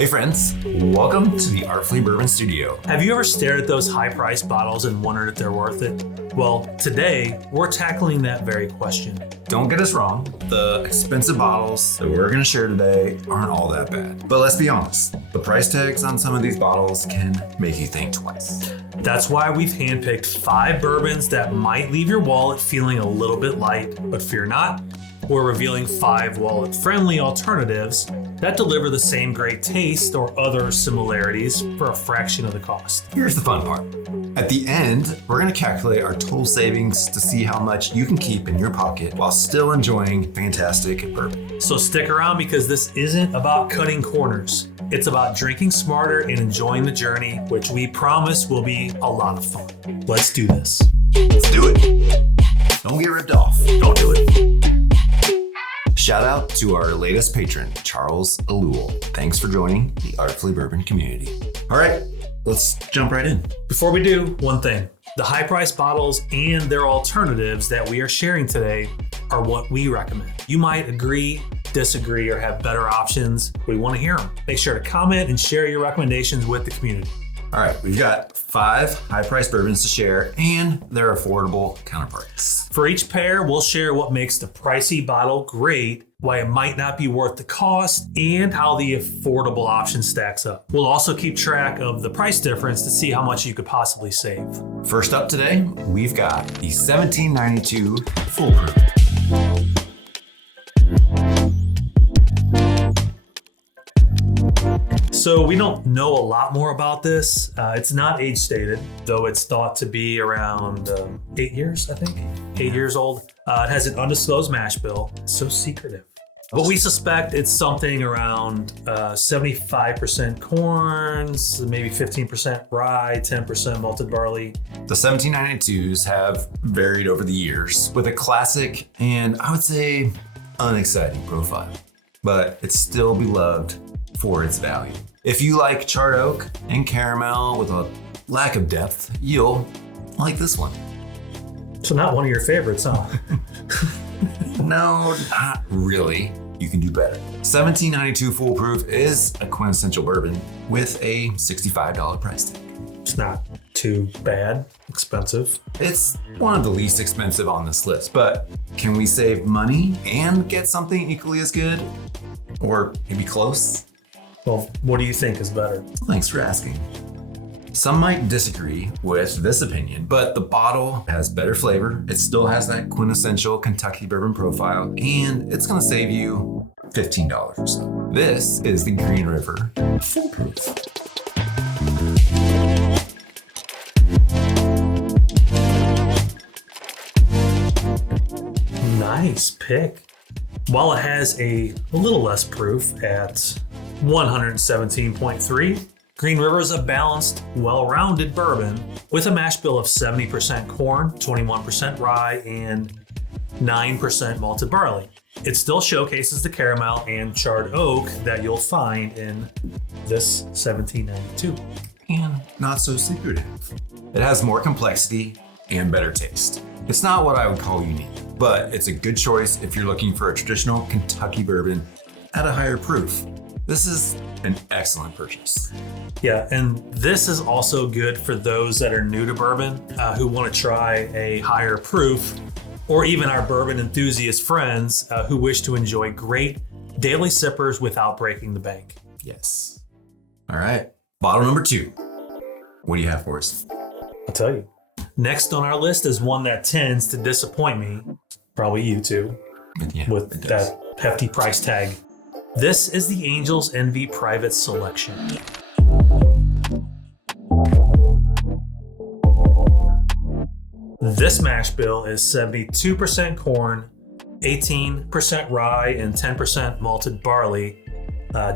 Hey friends, welcome to the Artfully Bourbon Studio. Have you ever stared at those high-priced bottles and wondered if they're worth it? Well, today we're tackling that very question. Don't get us wrong, the expensive bottles that we're gonna share today aren't all that bad. But let's be honest, the price tags on some of these bottles can make you think twice. That's why we've handpicked 5 bourbons that might leave your wallet feeling a little bit light, but fear not, we're revealing 5 wallet-friendly alternatives that deliver the same great taste or other similarities for a fraction of the cost. Here's the fun part. At the end, we're gonna calculate our total savings to see how much you can keep in your pocket while still enjoying fantastic bourbon. So stick around because this isn't about cutting corners. It's about drinking smarter and enjoying the journey, which we promise will be a lot of fun. Let's do this. Let's do it. Don't get ripped off. Don't do it. Shout out to our latest patron, Charles Alluel. Thanks for joining the Artfully Bourbon community. All right, let's jump right in. Before we do, one thing. The high-priced bottles and their alternatives that we are sharing today are what we recommend. You might agree, disagree, or have better options. We want to hear them. Make sure to comment and share your recommendations with the community. All right, we've got 5 high-priced bourbons to share and their affordable counterparts. For each pair, we'll share what makes the pricey bottle great, why it might not be worth the cost, and how the affordable option stacks up. We'll also keep track of the price difference to see how much you could possibly save. First up today, we've got the 1792 Foolproof. So we don't know a lot more about this. It's not age stated, though it's thought to be around 8 years, I think. 8 years old. It has an undisclosed mash bill. It's so secretive. But we suspect it's something around 75% corns, maybe 15% rye, 10% malted barley. The 1792s have varied over the years with a classic and I would say unexciting profile, but it's still beloved for its value. If you like charred oak and caramel with a lack of depth, you'll like this one. So not one of your favorites, huh? No, not really. You can do better. 1792 Foolproof is a quintessential bourbon with a $65 price tag. It's not too bad. Expensive. It's one of the least expensive on this list, but can we save money and get something equally as good? Or maybe close? Well, what do you think is better? Thanks for asking. Some might disagree with this opinion, but the bottle has better flavor. It still has that quintessential Kentucky bourbon profile, and it's gonna save you $15 or so. This is the Green River Foolproof. Nice pick. While it has a little less proof at 117.3, Green River is a balanced, well-rounded bourbon with a mash bill of 70% corn, 21% rye, and 9% malted barley. It still showcases the caramel and charred oak that you'll find in this 1792. And not so secretive. It has more complexity and better taste. It's not what I would call unique, but it's a good choice if you're looking for a traditional Kentucky bourbon at a higher proof. This is an excellent purchase. Yeah, and this is also good for those that are new to bourbon, who want to try a higher proof, or even our bourbon enthusiast friends who wish to enjoy great daily sippers without breaking the bank. Yes. All right, bottle number 2. What do you have for us? I'll tell you. Next on our list is one that tends to disappoint me, probably you too, Yeah, with that hefty price tag. This is the Angel's Envy Private Selection. This mash bill is 72% corn, 18% rye, and 10% malted barley.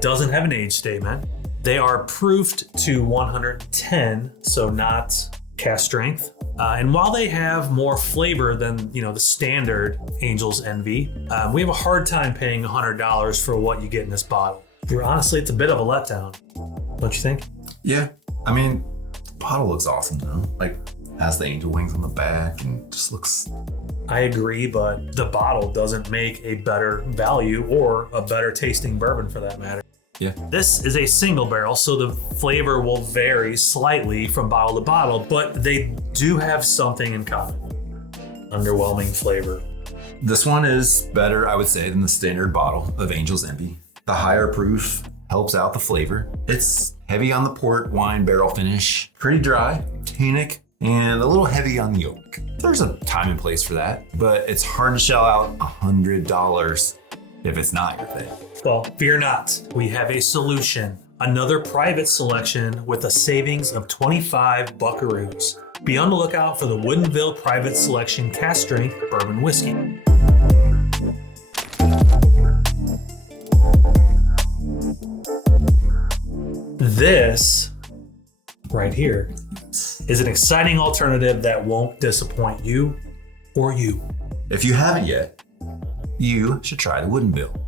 Doesn't have an age statement. They are proofed to 110, so not cask strength. And while they have more flavor than the standard Angel's Envy, we have a hard time paying $100 for what you get in this bottle. Honestly, it's a bit of a letdown, don't you think? Yeah, I mean, the bottle looks awesome though. Like, has the angel wings on the back and just looks... I agree, but the bottle doesn't make a better value or a better tasting bourbon for that matter. Yeah. This is a single barrel, so the flavor will vary slightly from bottle to bottle, but they do have something in common. Underwhelming flavor. This one is better, I would say, than the standard bottle of Angel's Envy. The higher proof helps out the flavor. It's heavy on the port wine barrel finish, pretty dry, tannic, and a little heavy on the oak. There's a time and place for that, but it's hard to shell out $100 if it's not your thing. Well, fear not. We have a solution. Another private selection with a savings of 25 buckaroos. Be on the lookout for the Woodinville Private Selection Cask Strength Bourbon Whiskey. This right here is an exciting alternative that won't disappoint you or you. If you haven't yet, you should try the Woodinville.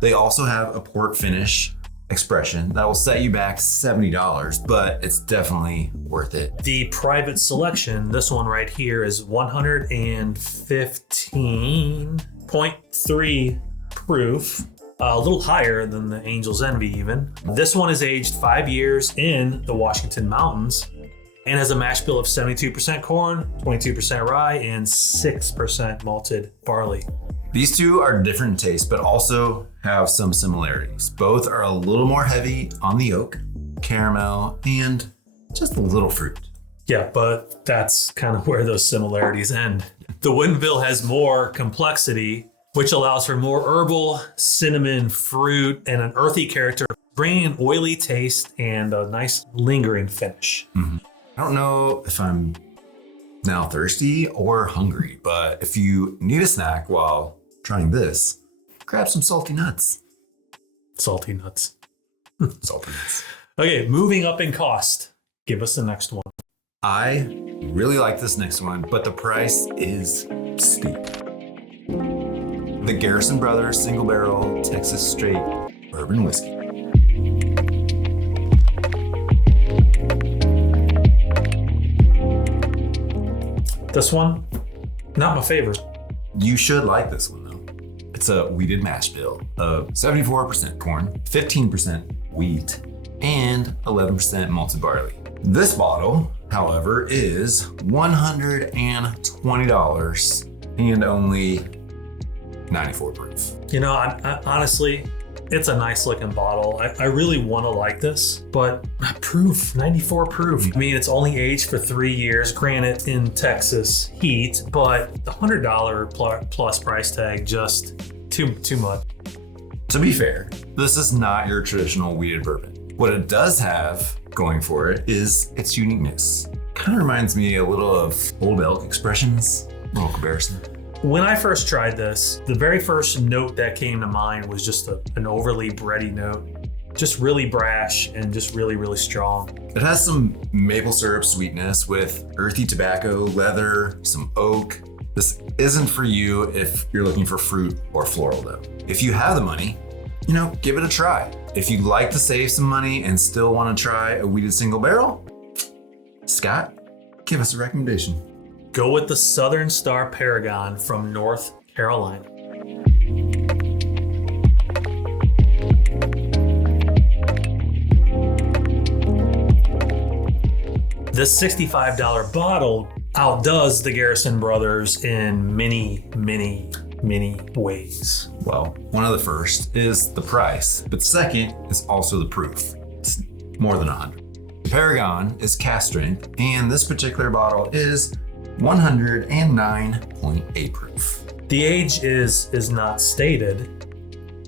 They also have a port finish expression that will set you back $70, but it's definitely worth it. The private selection, this one right here, is 115.3 proof. A little higher than the Angel's Envy even. This one is aged 5 years in the Washington Mountains and has a mash bill of 72% corn, 22% rye, and 6% malted barley. These two are different in taste, but also have some similarities. Both are a little more heavy on the oak, caramel, and just a little fruit. Yeah, but that's kind of where those similarities end. The Woodinville has more complexity, which allows for more herbal, cinnamon, fruit, and an earthy character, bringing an oily taste and a nice lingering finish. Mm-hmm. I don't know if I'm now thirsty or hungry, but if you need a snack while trying this, grab some salty nuts. Salty nuts. Salty nuts. Okay, moving up in cost. Give us the next one. I really like this next one, but the price is steep. The Garrison Brothers Single Barrel Texas Straight Bourbon Whiskey. This one, not my favorite. You should like this one though. It's a wheated mash bill of 74% corn, 15% wheat, and 11% malted barley. This bottle, however, is $120 and only 94 proof. You know, I honestly, it's a nice looking bottle. I really want to like this, but proof, 94 proof. I mean, it's only aged for 3 years, granted in Texas heat, but the $100 plus price tag, just too much. To be fair, this is not your traditional wheated bourbon. What it does have going for it is its uniqueness. Kind of reminds me a little of Old Elk expressions, a little comparison. When I first tried this, the very first note that came to mind was just an overly bready note. Just really brash and just really, really strong. It has some maple syrup sweetness with earthy tobacco, leather, some oak. This isn't for you if you're looking for fruit or floral though. If you have the money, give it a try. If you'd like to save some money and still want to try a wheated single barrel, Scott, give us a recommendation. Go with the Southern Star Paragon from North Carolina. This $65 bottle outdoes the Garrison Brothers in many, many, many ways. Well, one of the first is the price, but second is also the proof. It's more than 100. The Paragon is cask strength, and this particular bottle is 109.8 proof. The age is not stated,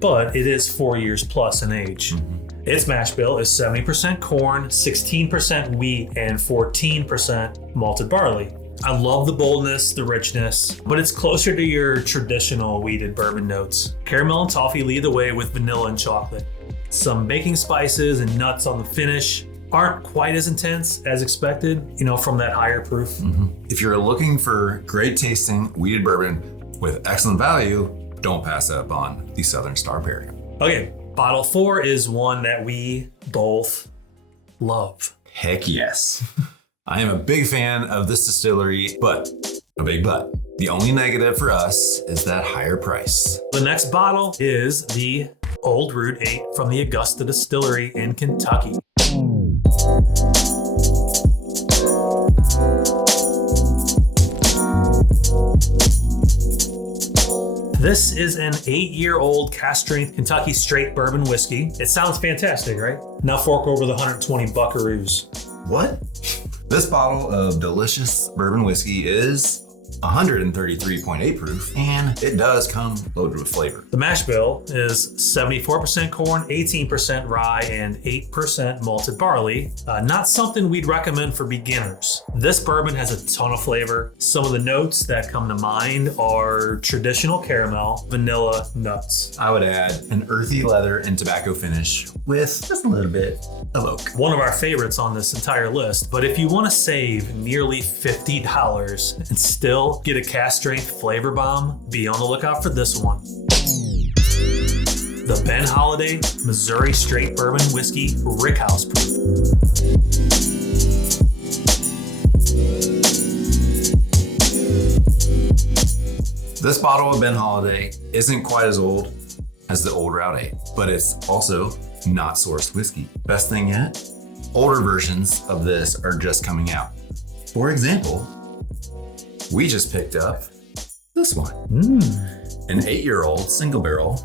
but it is 4 years plus in age. Mm-hmm. Its mash bill is 70% corn, 16% wheat, and 14% malted barley. I love the boldness, the richness, but it's closer to your traditional wheated bourbon notes. Caramel and toffee lead the way with vanilla and chocolate. Some baking spices and nuts on the finish aren't quite as intense as expected, from that higher proof. Mm-hmm. If you're looking for great tasting wheated bourbon with excellent value, don't pass up on the Southern Star Paragon. Okay, bottle 4 is one that we both love. Heck yes. I am a big fan of this distillery, but a big but. The only negative for us is that higher price. The next bottle is the Old Route 8 from the Augusta Distillery in Kentucky. This is an 8-year-old cask-strength Kentucky straight bourbon whiskey. It sounds fantastic, right? Now fork over the 120 buckaroos. What? This bottle of delicious bourbon whiskey is 133.8 proof, and it does come loaded with flavor. The mash bill is 74% corn, 18% rye, and 8% malted barley. Not something we'd recommend for beginners. This bourbon has a ton of flavor. Some of the notes that come to mind are traditional caramel, vanilla, nuts. I would add an earthy leather and tobacco finish with just a little bit of oak. One of our favorites on this entire list, but if you want to save nearly $50 and still get a cask-strength flavor bomb, be on the lookout for this one. The Ben Holiday Missouri Straight Bourbon Whiskey Rickhouse Proof. This bottle of Ben Holiday isn't quite as old as the old Route 8, but it's also not sourced whiskey. Best thing yet, older versions of this are just coming out. For example, we just picked up this one, an 8-year-old single barrel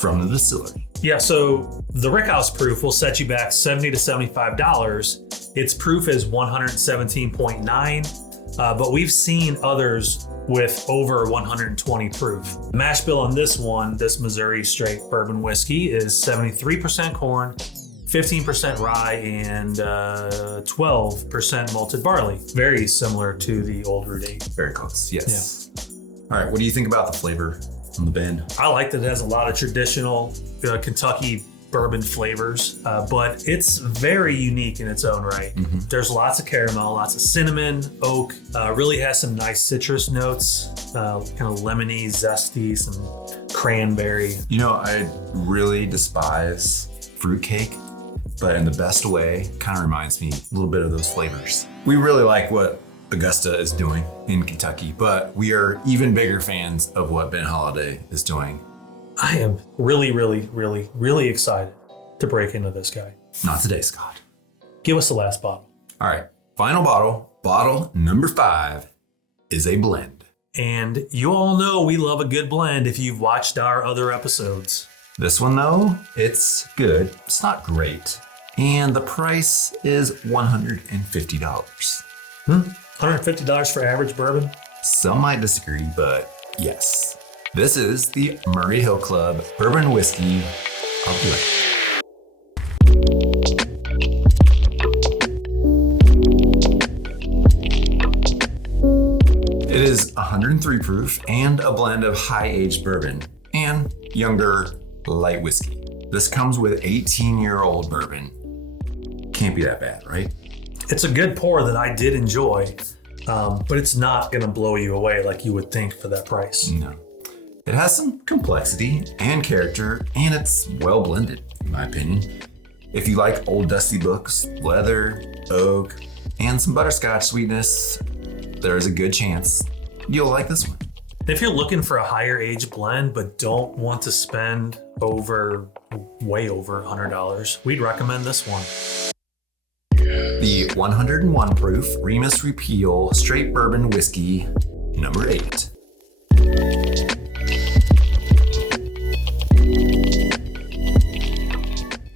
from the distillery. Yeah, so the Rickhouse Proof will set you back $70 to $75. Its proof is 117.9, but we've seen others with over 120 proof. The mash bill on this one, this Missouri Straight Bourbon Whiskey, is 73% corn, 15% rye, and 12% malted barley. Very similar to the Old Route 8. Very close, yes. Yeah. All right, what do you think about the flavor on the Ben? I like that it has a lot of traditional Kentucky bourbon flavors, but it's very unique in its own right. There's lots of caramel, lots of cinnamon, oak, really has some nice citrus notes, kind of lemony, zesty, some cranberry. You know, I really despise fruitcake, but in the best way, kind of reminds me a little bit of those flavors. We really like what Augusta is doing in Kentucky, but we are even bigger fans of what Ben Holiday is doing. I am really excited to break into this guy. Not today, Scott. Give us the last bottle. All right, final bottle number 5 is a blend. And you all know we love a good blend if you've watched our other episodes. This one though, it's good. It's not great. And the price is $150. $150 for average bourbon? Some might disagree, but yes. This is the Murray Hill Club Bourbon Whiskey Blend. It is 103 proof and a blend of high-aged bourbon and younger light whiskey. This comes with 18-year-old bourbon. Can't be that bad, right? It's a good pour that I did enjoy, but it's not going to blow you away like you would think for that price. No. It has some complexity and character, and it's well blended, in my opinion. If you like old dusty books, leather, oak, and some butterscotch sweetness, there is a good chance you'll like this one. If you're looking for a higher age blend but don't want to spend way over $100, we'd recommend this one. The 101 proof Remus Repeal Straight Bourbon Whiskey number 8.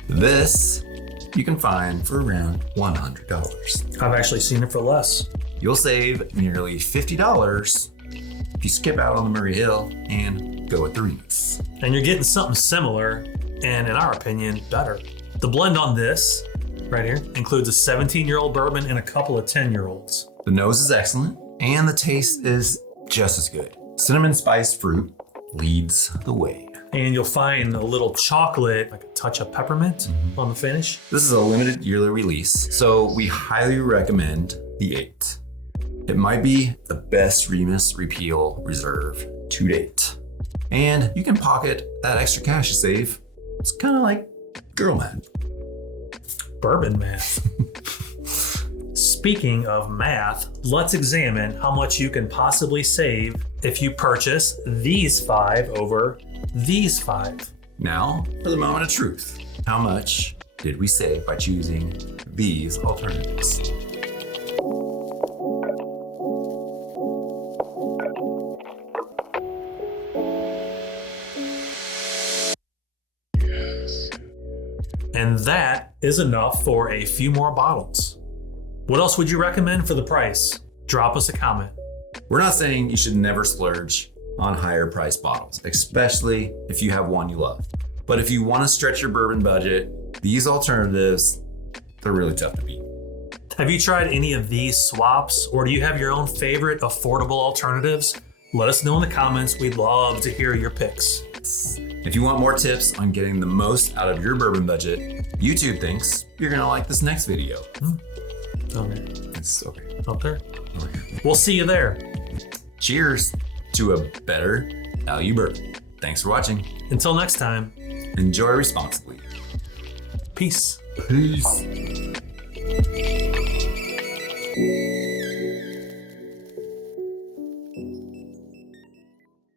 This you can find for around $100. I've actually seen it for less. You'll save nearly $50 if you skip out on the Murray Hill and go with the Remus. And you're getting something similar, and in our opinion, better. The blend on this right here includes a 17-year-old bourbon and a couple of 10-year-olds. The nose is excellent, and the taste is just as good. Cinnamon spiced fruit leads the way. And you'll find a little chocolate, like a touch of peppermint on the finish. This is a limited yearly release, so we highly recommend the 8. It might be the best Remus Repeal Reserve to date. And you can pocket that extra cash you save. It's kind of like girl math. Bourbon math. Speaking of math, let's examine how much you can possibly save if you purchase these 5 over these 5. Now, for the moment of truth. How much did we save by choosing these alternatives? And that is enough for a few more bottles. What else would you recommend for the price? Drop us a comment. We're not saying you should never splurge on higher priced bottles, especially if you have one you love. But if you want to stretch your bourbon budget, these alternatives, they're really tough to beat. Have you tried any of these swaps, or do you have your own favorite affordable alternatives? Let us know in the comments. We'd love to hear your picks. If you want more tips on getting the most out of your bourbon budget, YouTube thinks you're gonna like this next video. Okay. It's okay. Up there. We'll see you there. Cheers to a better value bourbon. Thanks for watching. Until next time, Enjoy responsibly. peace. Peace.